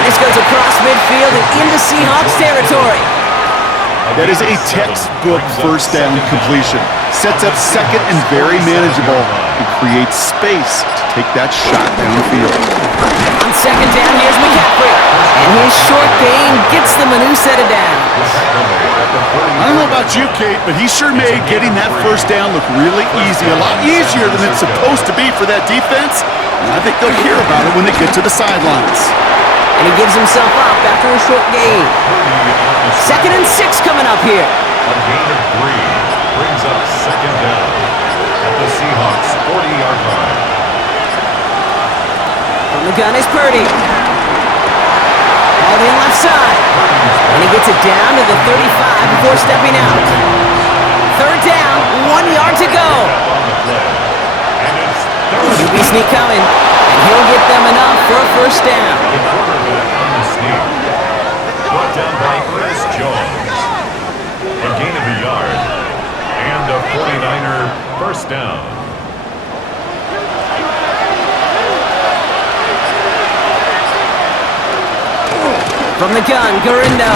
And this goes across midfield and into Seahawks territory. That is a textbook 1st down completion. Sets up 2nd and very manageable and creates space to take that shot downfield. On 2nd down, here's McCaffrey. And his short game gets them a new set of downs. I don't know about you, Kate, but he sure made getting that 1st down look really easy. A lot easier than it's supposed to be for that defense. And I think they'll hear about it when they get to the sidelines. And he gives himself up after a short gain. 2nd and 6 coming up here. A gain of 3 brings up 2nd down at the Seahawks 40-yard line. From the gun is Purdy. All in left side. And he gets it down to the 35 before stepping out. 3rd down, 1 yard to go. QB sneak coming. And he'll get them enough for a 1st down. The quarterback on the sneak. Brought down by Chris Jones. A gain of a yard. And a 49er 1st down. From the gun, Garindo.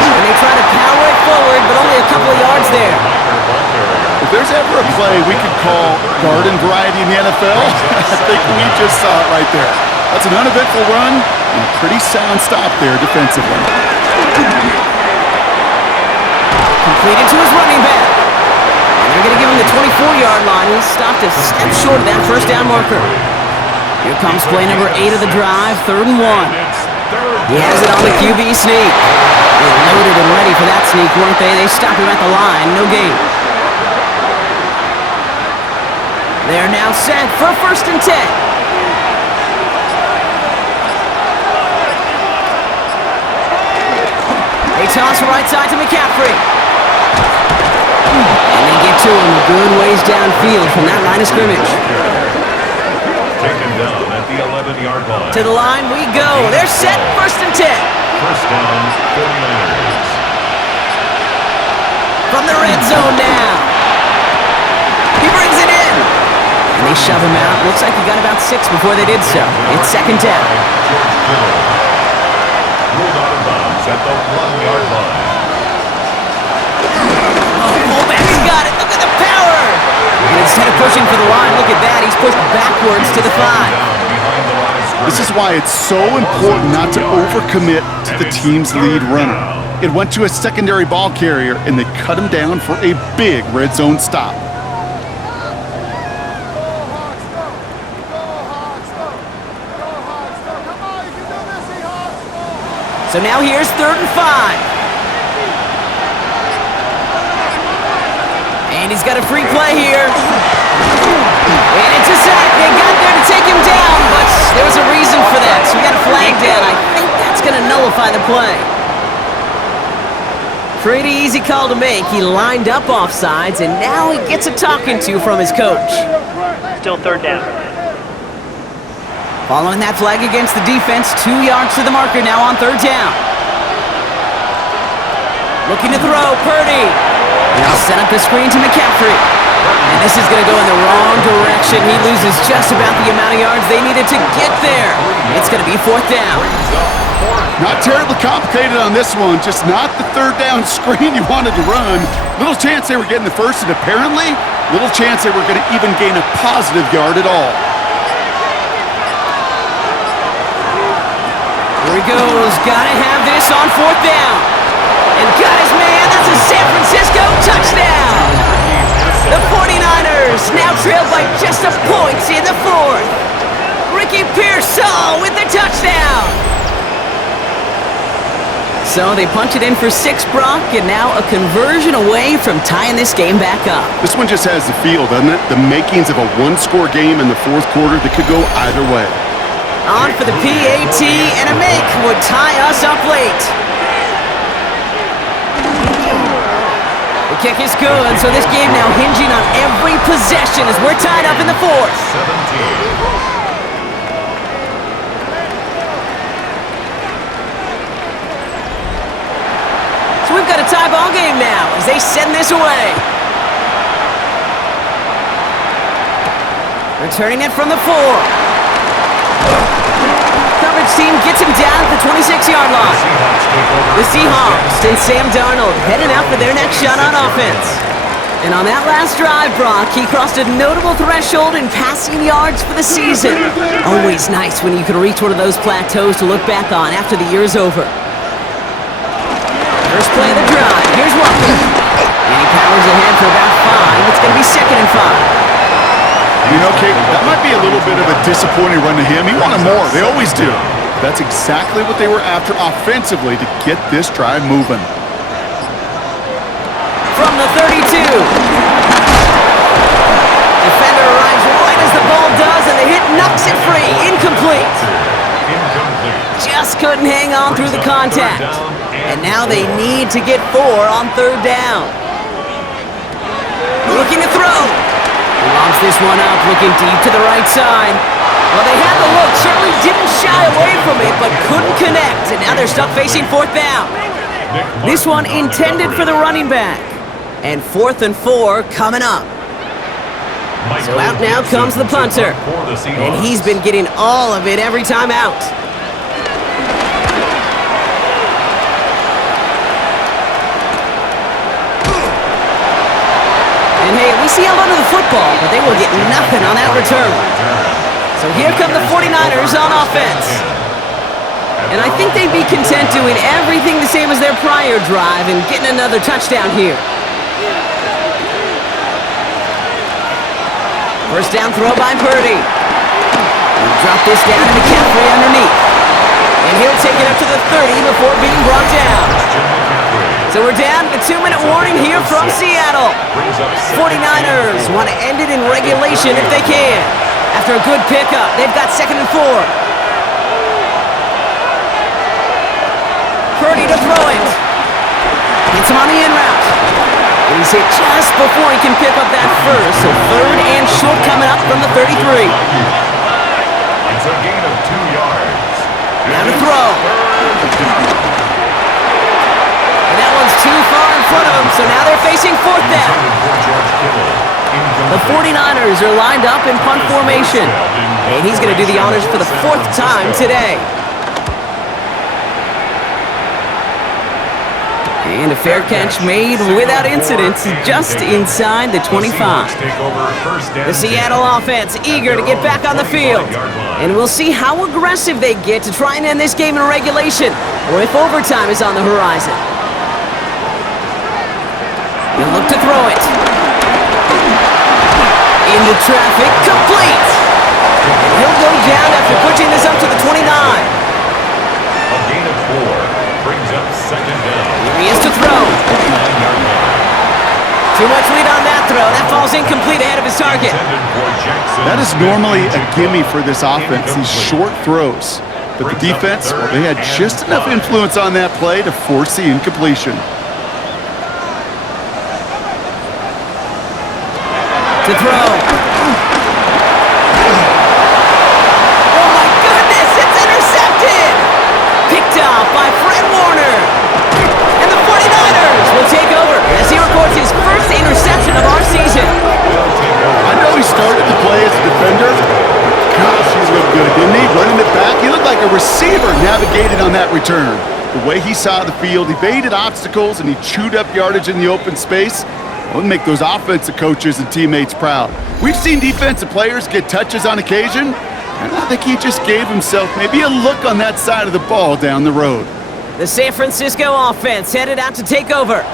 And they try to power it forward, but only a couple of yards there. If there's ever a play we could call garden variety in the NFL, I think we just saw it right there. That's an uneventful run and a pretty sound stop there defensively. Completed to his running back. And they're going to give him the 24-yard line. He stopped a step short of that 1st down marker. Here comes play number 8 of the drive, 3rd and 1. He has it on the QB sneak. They loaded and ready for that sneak, weren't they? They stop him at the line. No gain. They're now set for 1st and 10. They toss right side to McCaffrey. And they get to him a good ways downfield from that line of scrimmage. Taken down at the 11-yard line. To the line we go. They're set 1st and 10. First down, 49ers. From the red zone now. He brings it in. And they shove him out. Looks like he got about 6 before they did so. It's 2nd down. Ruled out of bounds at the 1-yard line. Oh, fullback's got it. Look at the power. And instead of pushing for the line, look at that. He's pushed backwards to the 5. This is why it's so important not to overcommit to the team's lead runner. It went to a secondary ball carrier, and they cut him down for a big red zone stop. So now here's 3rd and 5. And he's got a free play here. And it's a sack. They got there to take him down, but there was a reason for that. So we got a flag down. I think that's going to nullify the play. Pretty easy call to make. He lined up offsides, and now he gets a talking to from his coach. Still 3rd down. Following that flag against the defense, 2 yards to the marker now on 3rd down. Looking to throw, Purdy. Now set up the screen to McCaffrey. And this is going to go in the wrong direction. He loses just about the amount of yards they needed to get there. It's going to be 4th down. Not terribly complicated on this one, just not the 3rd down screen you wanted to run. Little chance they were getting the first, and apparently, little chance they were going to even gain a positive yard at all. Here he goes. Gotta have this on 4th down. And got his man. That's a San Francisco touchdown. The 49ers now trail by just a point in the 4th. Ricky Pearsall with the touchdown. So they punch it in for 6, Brock, and now a conversion away from tying this game back up. This one just has the feel, doesn't it? The makings of a one-score game in the 4th quarter that could go either way. On for the PAT, and a make would tie us up late. The kick is good, so this game now hinging on every possession as we're tied up in the 4th. 17. So we've got a tie ball game now as they send this away. Returning it from the 4. Coverage team gets him down at the 26-yard line. The Seahawks and Sam Darnold heading out for their next shot on offense. And on that last drive, Brock, he crossed a notable threshold in passing yards for the season. Always nice when you can reach one of those plateaus to look back on after the year is over. First play of the drive. Here's Walker. And he powers ahead for about 5. It's going to be 2nd and 5. You know, Kate, that might be a little bit of a disappointing run to him. He wanted more. They always do. That's exactly what they were after offensively to get this drive moving. From the 32. Defender arrives right as the ball does, and the hit knocks it free. Incomplete. Just couldn't hang on through the contact. And now they need to get 4 on 3rd down. Looking to throw. Lobs this one up, looking deep to the right side. Well, they had the look, certainly didn't shy away from it, but couldn't connect. And now they're stuck facing 4th down. This one intended for the running back. And 4th and 4 coming up. So out now comes the punter. And he's been getting all of it every time out. And hey, we see a lot of the football, but they will get nothing on that return. So here come the 49ers on offense. And I think they'd be content doing everything the same as their prior drive and getting another touchdown here. First down throw by Purdy. He'll drop this down to McCaffrey underneath. And he'll take it up to the 30 before being brought down. So we're down to a 2-minute warning here from Seattle. 49ers want to end it in regulation if they can. After a good pickup, they've got 2nd and 4. Purdy to throw it. Hits him on the in route. And he's hit just before he can pick up that first. So 3rd and short coming up from the 33. It's a gain of 2 yards. Now to throw. And that one's too far in front of him, so now they're facing 4th down. The 49ers are lined up in punt formation. And he's going to do the honors for the 4th time today. And a fair catch made without incident, just inside the 25. The Seattle offense eager to get back on the field. And we'll see how aggressive they get to try and end this game in regulation, or if overtime is on the horizon. He'll look to throw it. Into traffic, complete! And he'll go down after pushing this up to the 29. A gain of 4 brings up 2nd down. Here he is to throw. Too much lead on that throw. That falls incomplete ahead of his target. That is normally a gimme for this offense, these short throws. But the defense, well, they had just enough influence on that play to force the incompletion. To throw. Oh my goodness, it's intercepted! Picked off by Fred Warner. And the 49ers will take over as he records his first interception of our season. I know he started to play as a defender. Gosh, he looked good, didn't he? Running it back, he looked like a receiver navigated on that return. The way he saw the field, evaded obstacles, and he chewed up yardage in the open space. It would make those offensive coaches and teammates proud. We've seen defensive players get touches on occasion, and I think he just gave himself maybe a look on that side of the ball down the road. The San Francisco offense headed out to take over.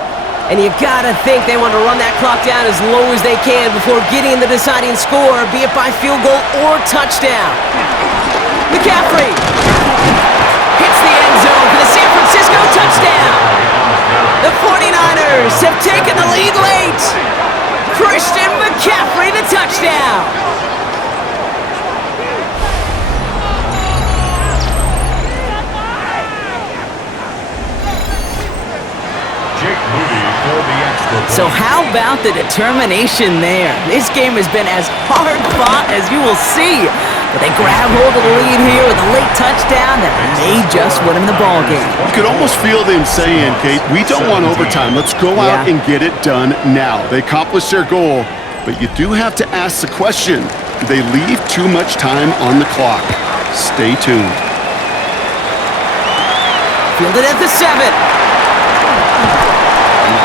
And you gotta think they want to run that clock down as low as they can before getting the deciding score, be it by field goal or touchdown. McCaffrey hits the end zone for the San Francisco touchdown. The 49ers have taken the lead late. Christian McCaffrey, the touchdown. So how about the determination there? This game has been as hard fought as you will see. But they grab hold of the lead here with a late touchdown that may just win them the ball game. You could almost feel them saying, Kate, we don't want overtime. Let's go out and get it done now. They accomplished their goal, but you do have to ask the question, do they leave too much time on the clock? Stay tuned. Fielded at the 7.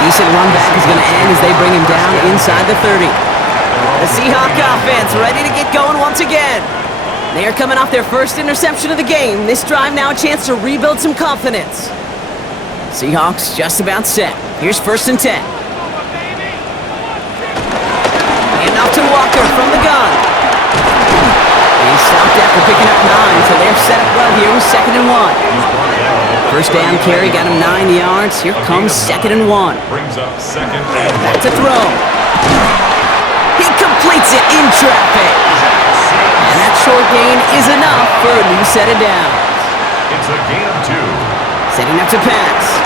Decent run back is going to end as they bring him down inside the 30. The Seahawks offense ready to get going once again. They are coming off their first interception of the game. This drive now a chance to rebuild some confidence. Seahawks just about set. Here's 1st and 10. And off to Walker from the gun. And he stopped after picking up 9, so they're set up well here with 2nd and 1. First down carry got him 9 yards. Here comes 2nd and 1. Brings up 2nd and 1. Back to throw. He completes it in traffic. And that short gain is enough for a new set of downs. It's a gain of 2. Setting up to pass.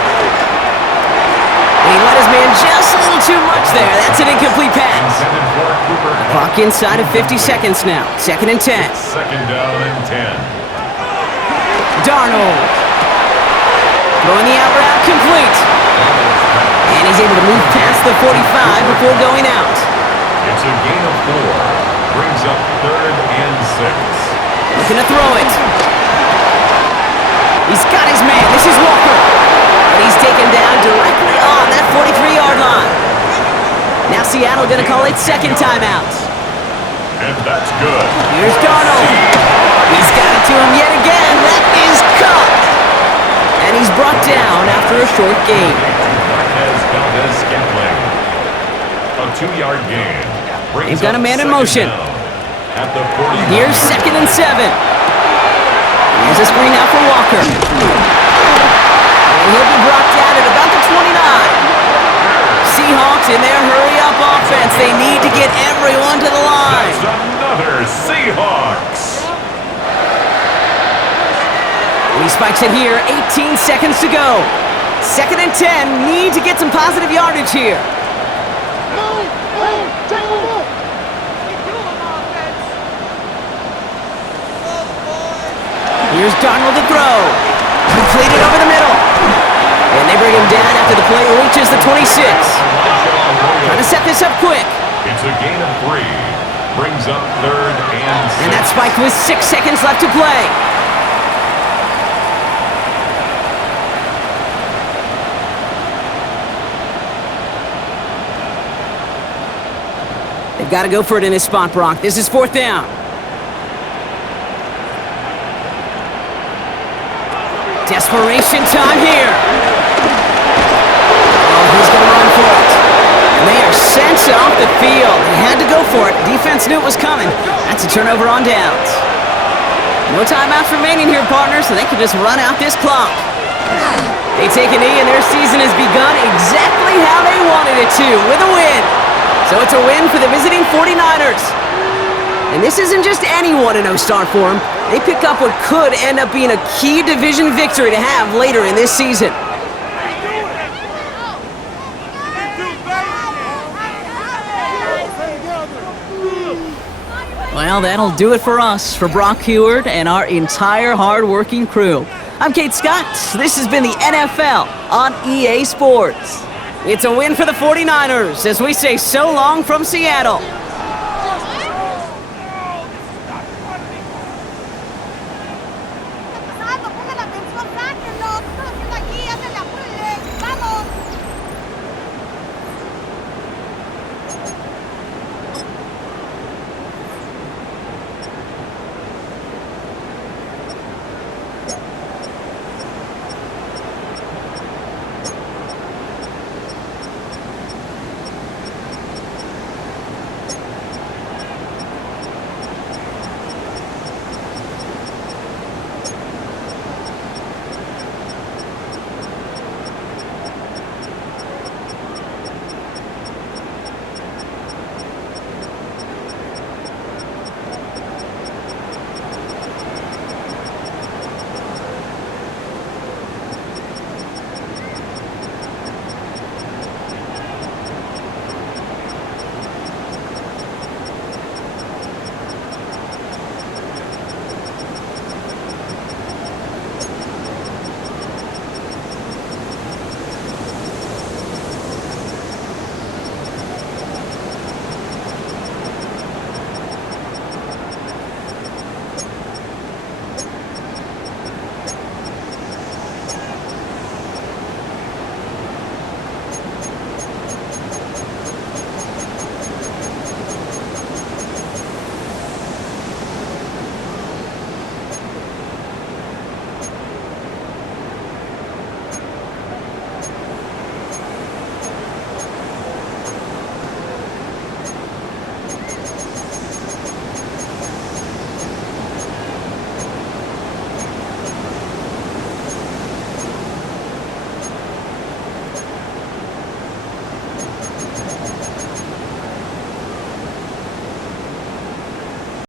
And he let his man just a little too much there. That's an incomplete pass. Clock inside of 50 seconds now. 2nd and 10. 2nd down and 10. Darnold. Throwing the out route complete. And he's able to move past the 45 before going out. It's a gain of 4. Brings up 3rd and 6. Looking to throw it. He's got his man. This is Walker. And he's taken down directly on that 43-yard line. Now Seattle going to call its 2nd timeout. And that's good. Here's Darnold. He's got it to him yet again. That is caught. And he's brought down after a short gain. A 2-yard gain. They've got a man in motion. At the 40. Here's 2nd and 7. Here's a the screen now for Walker. And he'll be brought down at about the 29. Seahawks in their hurry-up offense. They need to get everyone to the line. That's another Seahawks. He spikes it here, 18 seconds to go. 2nd and 10, need to get some positive yardage here. Here's Darnold to throw. Completed over the middle. And they bring him down after the play reaches the 26. Trying to set this up quick. It's a gain of 3. Brings up 3rd and 6. And that spike with 6 seconds left to play. They've got to go for it in this spot, Brock. This is 4th down. Desperation time here. Oh, he's going to run for it. And they are sent off the field. They had to go for it. Defense knew it was coming. That's a turnover on downs. No timeouts remaining here, partners, so they can just run out this clock. They take a knee, and their season has begun exactly how they wanted it to, with a win. So it's a win for the visiting 49ers. And this isn't just any 1-0 start for them. They pick up what could end up being a key division victory to have later in this season. Well, that'll do it for us, for Brock Heward and our entire hard-working crew. I'm Kate Scott. This has been the NFL on EA Sports. It's a win for the 49ers as we say so long from Seattle.